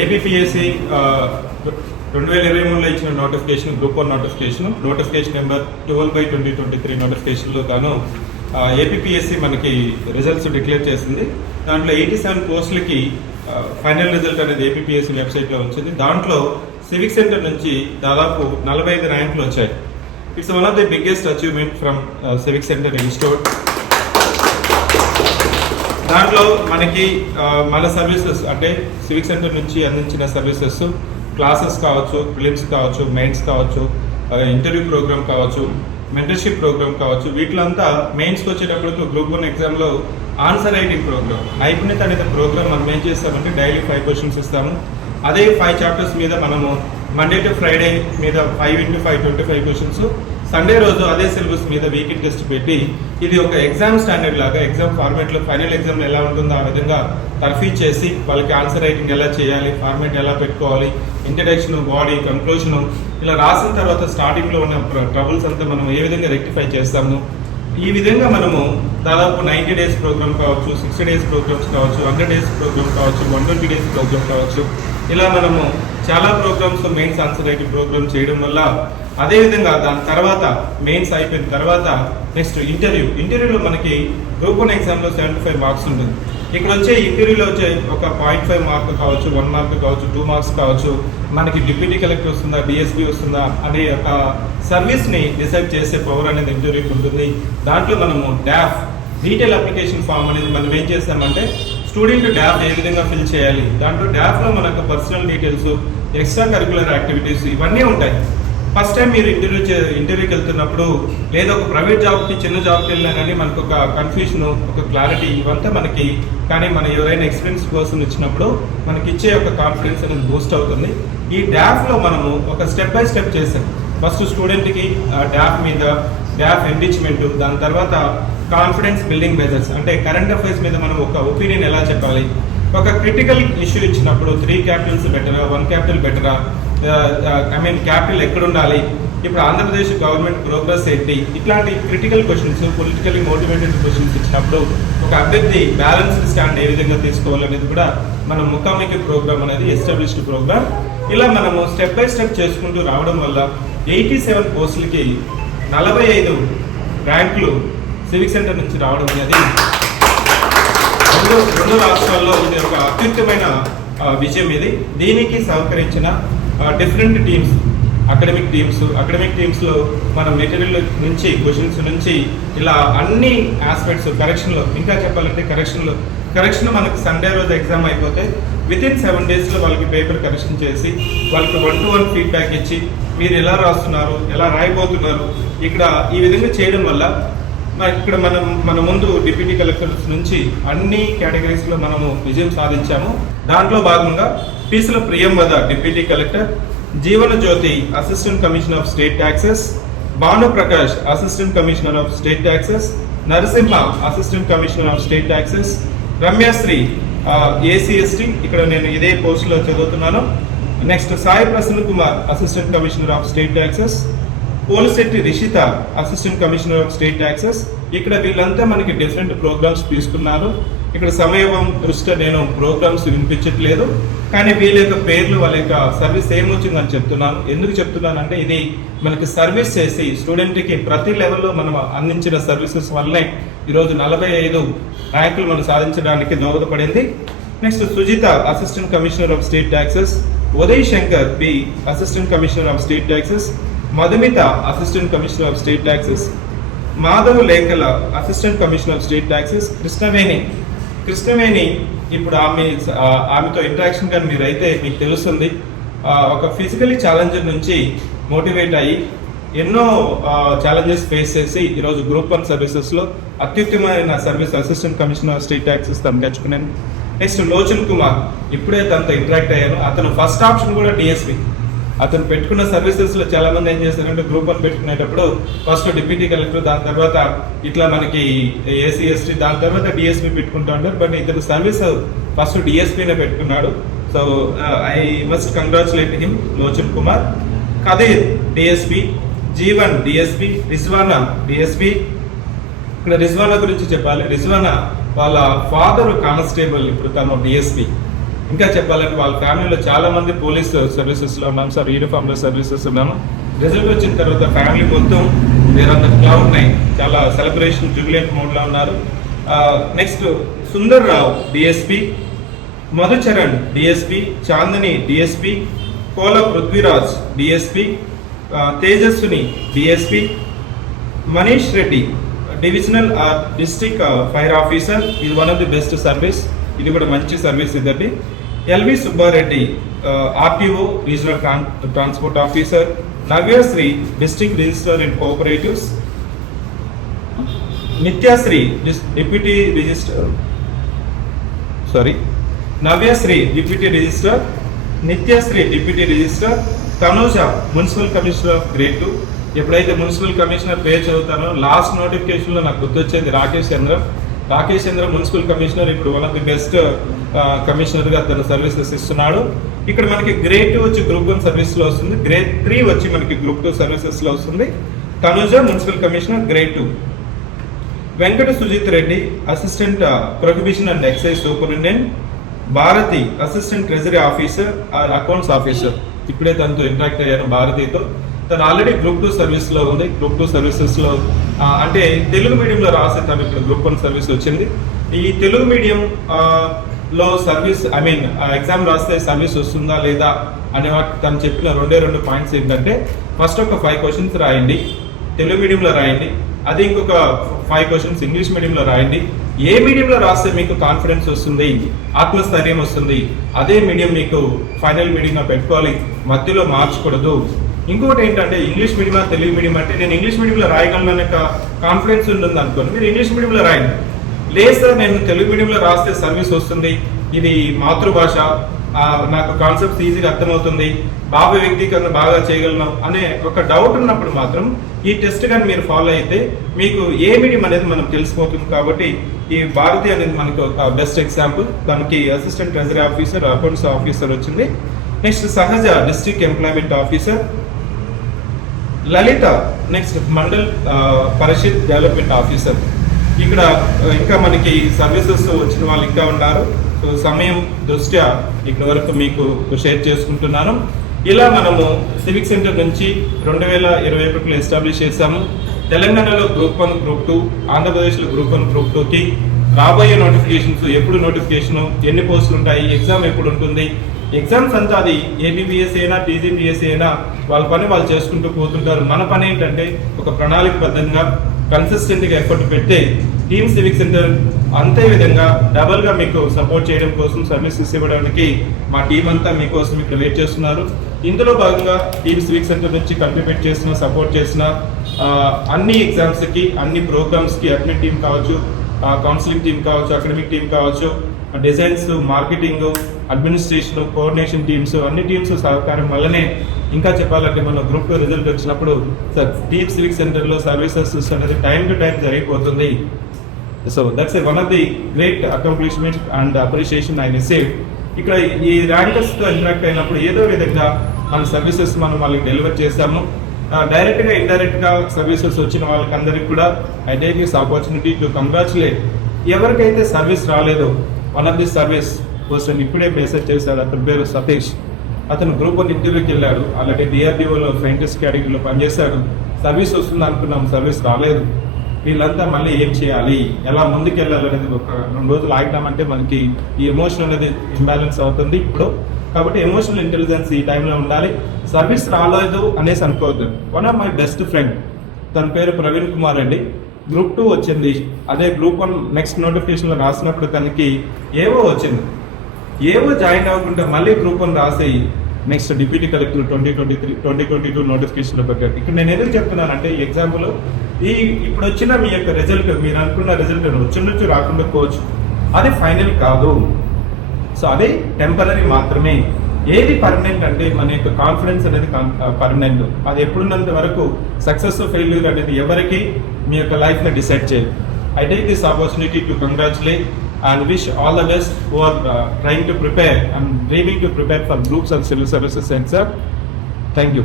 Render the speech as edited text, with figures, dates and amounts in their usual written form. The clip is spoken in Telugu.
ఏపీపీఎస్సీ 2023లో ఇచ్చిన నోటిఫికేషన్ గ్రూప్ 1 నోటిఫికేషన్ నెంబర్ 12/2023 నోటిఫికేషన్లో గాను ఏపీపీఎస్సీ మనకి రిజల్ట్స్ డిక్లేర్ చేసింది. దాంట్లో 87 పోస్టులకి ఫైనల్ రిజల్ట్ అనేది ఏపీపీఎస్సీ వెబ్సైట్లో వచ్చింది. దాంట్లో సివిక్ సెంటర్ నుంచి దాదాపు 45 ర్యాంకులు వచ్చాయి. It's one of the biggest achievement from civic centre institute. దాంట్లో మనకి మన సర్వీసెస్ అంటే సివిక్ సెంటర్ నుంచి అందించిన సర్వీసెస్ క్లాసెస్ కావచ్చు, ప్రిలిమ్స్ కావచ్చు, మెయిన్స్ కావచ్చు, ఇంటర్వ్యూ ప్రోగ్రామ్ కావచ్చు, మెంటర్షిప్ ప్రోగ్రామ్ కావచ్చు, వీటిలంతా మెయిన్స్కి వచ్చేటప్పుడు గ్రూప్ 1 ఎగ్జామ్లో ఆన్సర్ రైటింగ్ ప్రోగ్రామ్, నైపుణ్యత అనేది ప్రోగ్రామ్ మనం ఏం చేస్తామంటే డైలీ 5 క్వశ్చన్స్ ఇస్తాము. అదే 5 చాప్టర్స్ మీద మనము మండే టు ఫ్రైడే మీద 5 × 5 25 క్వశ్చన్స్, సండే రోజు అదే సిలబస్ మీద వీకెండ్ టెస్ట్ పెట్టి ఇది ఒక ఎగ్జామ్ స్టాండర్డ్ లాగా ఎగ్జామ్ ఫార్మేట్లో ఫైనల్ ఎగ్జామ్ ఎలా ఉంటుందో ఆ విధంగా తర్ఫీజ్ చేసి వాళ్ళకి ఆన్సర్ రైటింగ్ ఎలా చేయాలి, ఫార్మేట్ ఎలా పెట్టుకోవాలి, ఇంట్రడక్షన్, బాడీ, కంక్లూషన్ ఇలా రాసిన తర్వాత స్టార్టింగ్లో ఉన్న ట్రబుల్స్ అంతా మనం ఏ విధంగా రెక్టిఫై చేస్తాము. ఈ విధంగా మనము దాదాపు 90 డేస్ ప్రోగ్రామ్ కావచ్చు, 60 డేస్ ప్రోగ్రామ్స్ కావచ్చు, 100 డేస్ ప్రోగ్రామ్ కావచ్చు, 120 డేస్ ప్రోగ్రామ్ కావచ్చు, ఇలా మనము చాలా programs mains answer writing program చేయడం వల్ల అదేవిధంగా దాని తర్వాత మెయిన్స్ అయిపోయిన తర్వాత నెక్స్ట్ ఇంటర్వ్యూలో మనకి గ్రూప్ 1 ఎగ్జామ్లో 75 మార్క్స్ ఉంటుంది. ఇక్కడ వచ్చే ఇంటర్వ్యూలో వచ్చే ఒక 0.5 మార్క్ కావచ్చు, 1 మార్క్ కావచ్చు, 2 మార్క్స్ కావచ్చు, మనకి డిప్యూటీ కలెక్టర్ వస్తుందా, డిఎస్పీ వస్తుందా అనే ఒక సర్వీస్ని డిసైడ్ చేసే పవర్ అనేది ఇంటర్వ్యూకి ఉంటుంది. దాంట్లో మనము డాఫ్ డీటెయిల్ అప్లికేషన్ ఫామ్ అనేది మనం ఏం చేస్తామంటే స్టూడెంట్ డాఫ్ ఏ విధంగా ఫిల్ చేయాలి, దాంట్లో డాఫ్లో మనకు personal details, extra curricular activities ఇవన్నీ ఉంటాయి. ఫస్ట్ టైం మీరు ఇంటర్వ్యూకి వెళ్తున్నప్పుడు లేదా ఒక ప్రైవేట్ జాబ్కి చిన్న జాబ్కి వెళ్ళినా కానీ మనకు ఒక కన్ఫ్యూషన్, ఒక క్లారిటీ ఇవంతా మనకి, కానీ మన ఎవరైనా ఎక్స్పీరియన్స్ పర్సన్ ఇచ్చినప్పుడు మనకి ఇచ్చే ఒక కాన్ఫిడెన్స్ అనేది బూస్ట్ అవుతుంది. ఈ డాఫ్లో మనము ఒక స్టెప్ బై స్టెప్ చేసాం. ఫస్ట్ స్టూడెంట్కి డాఫ్ మీద డాఫ్ ఎన్రిచ్మెంట్, దాని తర్వాత కాన్ఫిడెన్స్ బిల్డింగ్ మెజర్స్ అంటే కరెంట్ అఫైర్స్ మీద మనం ఒక ఒపీనియన్ ఎలా చెప్పాలి, ఒక క్రిటికల్ ఇష్యూ ఇచ్చినప్పుడు 3 క్యాపిటల్స్ బెటరా, 1 క్యాపిటల్ బెటరా, క్యాపిటల్ ఎక్కడ ఉండాలి, ఇప్పుడు ఆంధ్రప్రదేశ్ గవర్నమెంట్ ప్రోగ్రెస్ ఏంటి, ఇట్లాంటి critical questions, politically motivated questions ఇచ్చినప్పుడు ఒక అభ్యర్థి బ్యాలెన్స్డ్ స్టాండ్ ఏ విధంగా తీసుకోవాలనేది కూడా మన ముఖాముఖి ప్రోగ్రామ్ అనేది ఎస్టాబ్లిష్డ్ ప్రోగ్రామ్. ఇలా మనము స్టెప్ బై స్టెప్ చేసుకుంటూ రావడం వల్ల 87 పోస్టులకి 45 ర్యాంకులు సివిక్ సెంటర్ నుంచి రావడం అనేది రెండు రాష్ట్రాల్లో ఇది ఒక అత్యుత్తమైన విజయం. ఇది దీనికి సహకరించిన డిఫరెంట్ టీమ్స్, అకాడమిక్ టీమ్స్లో మన మెటీరియల్ నుంచి, క్వశ్చన్స్ నుంచి ఇలా అన్ని ఆస్పెక్ట్స్, కరెక్షన్లో ఇంకా చెప్పాలంటే కరెక్షన్ మనకు సండే రోజు ఎగ్జామ్ అయిపోతే వితిన్ 7 డేస్లో వాళ్ళకి పేపర్ కరెక్షన్ చేసి వాళ్ళకి 1-to-1 ఫీడ్బ్యాక్ ఇచ్చి మీరు ఎలా రాస్తున్నారు, ఎలా రాయబోతున్నారు, ఇక్కడ ఈ విధంగా చేయడం వల్ల ఇక్కడ మన ముందు డిప్యూటీ కలెక్టర్స్ నుంచి అన్ని కేటగిరీస్లో మనము విజయం సాధించాము. దాంట్లో భాగంగా పీసుల Priyamvada deputy collector, Jeevana Jyothi assistant commissioner of state taxes, Bhanu Prakash assistant commissioner of state taxes, Narasimha assistant commissioner of state taxes, Ramyasri ACST ఇక్కడ నేను ఇదే పోస్ట్లో చదువుతున్నాను. Next Sai Prasanna Kumar assistant commissioner of state taxes, Polisetti Rishitha assistant commissioner of state taxes. ఇక్కడ వీళ్ళంతా మనకి డిఫరెంట్ ప్రోగ్రామ్స్ తీసుకున్నారు. ఇక్కడ సమయం దృష్ట్యా నేను ప్రోగ్రామ్స్ వినిపించట్లేదు, కానీ వీళ్ళ యొక్క పేర్లు, వాళ్ళ యొక్క సర్వీస్ ఏమొచ్చిందని చెప్తున్నాను. ఎందుకు చెప్తున్నానంటే ఇది మనకి సర్వీస్ చేసి స్టూడెంట్కి ప్రతి లెవెల్లో మనం అందించిన సర్వీసెస్ వల్లే ఈరోజు 45 ర్యాంకులు మనం సాధించడానికి దోహదపడింది. Next Sujitha assistant commissioner of state taxes, Uday Shankar B assistant commissioner of state taxes, Madhumitha assistant commissioner of state taxes, Madhav Lekhala assistant commissioner of state taxes, Krishnaveni ఇప్పుడు ఆమెతో ఇంటరాక్షన్ కానీ మీరైతే మీకు తెలుస్తుంది. ఒక ఫిజికలీ ఛాలెంజర్ నుంచి మోటివేట్ అయ్యి ఎన్నో ఛాలెంజెస్ ఫేస్ చేసి ఈరోజు గ్రూప్ 1 సర్వీసెస్లో అత్యుత్తమైన service assistant commissioner of state taxes తను తెచ్చుకున్నాను. నెక్స్ట్ లోచన్ కుమార్, ఇప్పుడే తనతో ఇంటరాక్ట్ అయ్యాను. అతను ఫస్ట్ ఆప్షన్ కూడా డిఎస్పీ. అతను పెట్టుకున్న సర్వీసెస్లో చాలా మంది ఏం చేస్తారంటే గ్రూప్ 1 పెట్టుకునేటప్పుడు ఫస్ట్ డిప్యూటీ కలెక్టర్, దాని తర్వాత ఇట్లా మనకి ఏసీఎస్టీ, దాని తర్వాత డిఎస్పీ పెట్టుకుంటూ ఉంటారు. బట్ ఇతను సర్వీస్ ఫస్ట్ డిఎస్పీనే పెట్టుకున్నాడు. So I must congratulate him. Lochan Kumar, Kadir DSP, Jeevan DSP, Rizwana DSP. ఇక్కడ రిజ్వానా గురించి చెప్పాలి. రిజ్వానా వాళ్ళ ఫాదర్ కానిస్టేబుల్, ఇప్పుడు తను డిఎస్పీ. ఇంకా చెప్పాలంటే వాళ్ళ ఫ్యామిలీలో చాలా మంది పోలీస్ సర్వీసెస్లో ఉన్నాం సార్, యూనిఫామ్లో సర్వీసెస్ ఉన్నాము. రిజల్ట్ వచ్చిన తర్వాత ఫ్యామిలీ మొత్తం వేరే క్లౌడ్ నైన్ చాలా సెలబ్రేషన్ జుబిలెంట్ మోడ్లో ఉన్నారు. Next Sundar Rao DSP, Madhucharan DSP, Chandini DSP, Kola Prithviraj DSP, Tejaswini DSP, Manish Reddy divisional district fire officer. ఇది one of the best service, ఇది కూడా మంచి సర్వీస్ ఇదండి. LV Subbareddy RTO regional transport officer, Navyasri district register in cooperatives, Nityasri deputy register Navyasri deputy register, Nityasri deputy register, Tanuja municipal commissioner of grade 2. ఎప్పుడైతే మున్సిపల్ కమిషనర్ పేరు చదువుతానో లాస్ట్ నోటిఫికేషన్లో నాకు గుర్తొచ్చేది రాకేష్ చంద్ర మున్సిపల్ కమిషనర్. ఇప్పుడు వన్ ఆఫ్ ది బెస్ట్ కమిషనర్గా తన సర్వీసెస్ ఇస్తున్నాడు. ఇక్కడ మనకి గ్రేడ్ 2 వచ్చి గ్రూప్ 1 సర్వీస్లో వస్తుంది, గ్రేడ్ 3 వచ్చి మనకి గ్రూప్ 2 సర్వీసెస్లో వస్తుంది. Tanuja municipal commissioner grade 2. Venkata Sujith Reddy assistant prohibition and excise superintendent, Bharati assistant treasury officer or accounts officer. ఇప్పుడే తనతో ఇంటరాక్ట్ అయ్యాను భారతితో. తను ఆల్రెడీ గ్రూప్ 2 సర్వీస్లో ఉంది. గ్రూప్ 2 సర్వీసెస్లో అంటే తెలుగు మీడియంలో రాసే తను ఇప్పుడు గ్రూప్ 1 సర్వీస్ వచ్చింది. ఈ తెలుగు మీడియం లో సర్వీస్ ఎగ్జామ్ రాస్తే సర్వీస్ వస్తుందా లేదా అనే తను చెప్పిన 2 పాయింట్స్ ఏంటంటే, ఫస్ట్ ఒక 5 క్వశ్చన్స్ రాయండి తెలుగు మీడియంలో రాయండి, అది ఇంకొక 5 క్వశ్చన్స్ ఇంగ్లీష్ మీడియంలో రాయండి. ఏ మీడియంలో రాస్తే మీకు కాన్ఫిడెన్స్ వస్తుంది, ఆత్మస్థైర్యం వస్తుంది, అదే మీడియం మీకు ఫైనల్ మీడియంగా పెట్టుకోవాలి, మధ్యలో మార్చకూడదు. ఇంకొకటి ఏంటంటే, ఇంగ్లీష్ మీడియం తెలుగు మీడియం అంటే నేను ఇంగ్లీష్ మీడియంలో రాయగలను అనే కాన్ఫిడెన్స్ ఉంటుంది అనుకోండి, మీరు ఇంగ్లీష్ మీడియంలో రాయండి. లేదు సార్ నేను తెలుగు మీడియంలో రాస్తే సర్వీస్ వస్తుంది, ఇది మాతృభాష, నాకు కాన్సెప్ట్స్ ఈజీగా అర్థమవుతుంది, భావ వ్యక్తీకరణ బాగా చేయగలను అనే ఒక డౌట్ ఉన్నప్పుడు మాత్రం ఈ టెస్ట్ కానీ మీరు ఫాలో అయితే మీకు ఏ మీడియం అనేది మనం తెలిసిపోతుంది. కాబట్టి ఈ భారతి అనేది మనకు ఒక బెస్ట్ ఎగ్జాంపుల్. దానికి assistant treasury officer, accounts officer వచ్చింది. నెక్స్ట్ సహజ డిస్ట్రిక్ట్ ఎంప్లాయ్మెంట్ ఆఫీసర్, లలిత నెక్స్ట్ మండల్ పరిషత్ డెవలప్మెంట్ ఆఫీసర్. ఇక్కడ ఇంకా మనకి సర్వీసెస్ వచ్చిన వాళ్ళు ఇంకా ఉన్నారు. సో సమయం దృష్ట్యా ఇక్కడ వరకు మీకు షేర్ చేసుకుంటున్నాను. ఇలా మనము సివిక్ సెంటర్ నుంచి 2021లో ఎస్టాబ్లిష్ చేశాము. తెలంగాణలో గ్రూప్ 1 గ్రూప్ 2, ఆంధ్రప్రదేశ్లో గ్రూప్ 1 గ్రూప్ 2కి రాబోయే నోటిఫికేషన్స్, ఎప్పుడు నోటిఫికేషను, ఎన్ని పోస్టులు ఉంటాయి, ఎగ్జామ్ ఎప్పుడు ఉంటుంది, ఎగ్జామ్స్ అంతా అది ఏబిపిఎస్సి అయినా టీజీపీఎస్సి అయినా వాళ్ళ పని వాళ్ళు చేసుకుంటూ పోతుంటారు. మన పని ఏంటంటే ఒక ప్రణాళికబద్ధంగా కన్సిస్టెంట్గా ఎఫర్ట్ పెట్టే టీమ్ సివిక్ సెంటర్ అంతే విధంగా డబల్గా మీకు సపోర్ట్ చేయడం కోసం, సర్వీసెస్ ఇవ్వడానికి మా టీం అంతా మీకోసం ఇక్కడ వెయిట్ చేస్తున్నారు. ఇందులో భాగంగా టీమ్ సివిక్ సెంటర్ నుంచి కంట్రిబ్యూట్ చేసిన, సపోర్ట్ చేసిన అన్ని ఎగ్జామ్స్కి, అన్ని ప్రోగ్రామ్స్కి అడ్మిన్ టీం కావచ్చు, కౌన్సిలింగ్ టీం కావచ్చు, అకాడమిక్ టీం కావచ్చు, designs, marketing, administration, coordination teams, అన్ని టీమ్స్ సహకారం వల్లనే ఇంకా చెప్పాలంటే మన గ్రూప్ 2 రిజల్ట్ వచ్చినప్పుడు టీమ్ సివిక్ సెంటర్లో సర్వీసెస్ అనేది టైం టు టైం జరిగిపోతుంది. So that's one of the great accomplishment and appreciation I receive. ఇక్కడ ఈ ర్యాంకర్స్తో ఇంటరాక్ట్ అయినప్పుడు ఏదో విధంగా మన సర్వీసెస్ మనం వాళ్ళకి డెలివర్ చేశాము. డైరెక్ట్గా ఇండైరెక్ట్గా సర్వీసెస్ వచ్చిన వాళ్ళకందరికీ కూడా I take this opportunity to congratulate. ఎవరికైతే సర్వీస్ రాలేదో one of the service person ఇప్పుడే మెసేజ్ చేశాడు, అతని పేరు సతీష్. అతను గ్రూప్ 1 ఇంటర్వ్యూకి వెళ్ళాడు, అలాగే డిఆర్డిఓలో సైంటిస్ట్ కేటగిరీలో పనిచేశాడు. సర్వీస్ వస్తుంది అనుకున్నాం, సర్వీస్ రాలేదు. వీళ్ళంతా మళ్ళీ ఏం చేయాలి, ఎలా ముందుకు వెళ్ళాలి అనేది ఒక 2 రోజులు ఆగినామంటే మనకి ఈ ఎమోషన్ అనేది ఇంబ్యాలెన్స్ అవుతుంది ఇప్పుడు. కాబట్టి ఎమోషనల్ ఇంటెలిజెన్స్ ఈ టైంలో ఉండాలి. సర్వీస్ రాలేదు అనేసి అనుకోవద్దు. One of my best friend, తన పేరు ప్రవీణ్ కుమార్ రెడ్డి, గ్రూప్ 2 వచ్చింది. అదే గ్రూప్ 1 నెక్స్ట్ నోటిఫికేషన్లో రాసినప్పుడు తనకి ఏవో వచ్చింది. ఏవో జాయిన్ అవ్వకుండా మళ్ళీ గ్రూప్ 1 రాసి నెక్స్ట్ డిప్యూటీ కలెక్టర్ 2022 నోటిఫికేషన్లో పెట్టారు. ఇక్కడ నేను ఎందుకు చెప్తున్నానంటే ఈ ఎగ్జాంపుల్ ఇప్పుడు వచ్చిన మీ యొక్క రిజల్ట్, మీరు అనుకున్న రిజల్ట్ వచ్చిండొచ్చు, రాకుండా పోవచ్చు, అది ఫైనల్ కాదు. సో అది టెంపరీ మాత్రమే. ఏది పర్మనెంట్ అంటే మన యొక్క కాన్ఫిడెన్స్ అనేది పర్మనెంట్. అది ఎప్పుడున్నంత వరకు సక్సెస్ ఫెయిల్యూర్ అనేది ఎవరికి మీ యొక్క లైఫ్ని డిసైడ్ చేయదు. I take this opportunity to congratulate and wish all the best who are trying to prepare and dreaming to prepare for groups and civil services center. Thank you.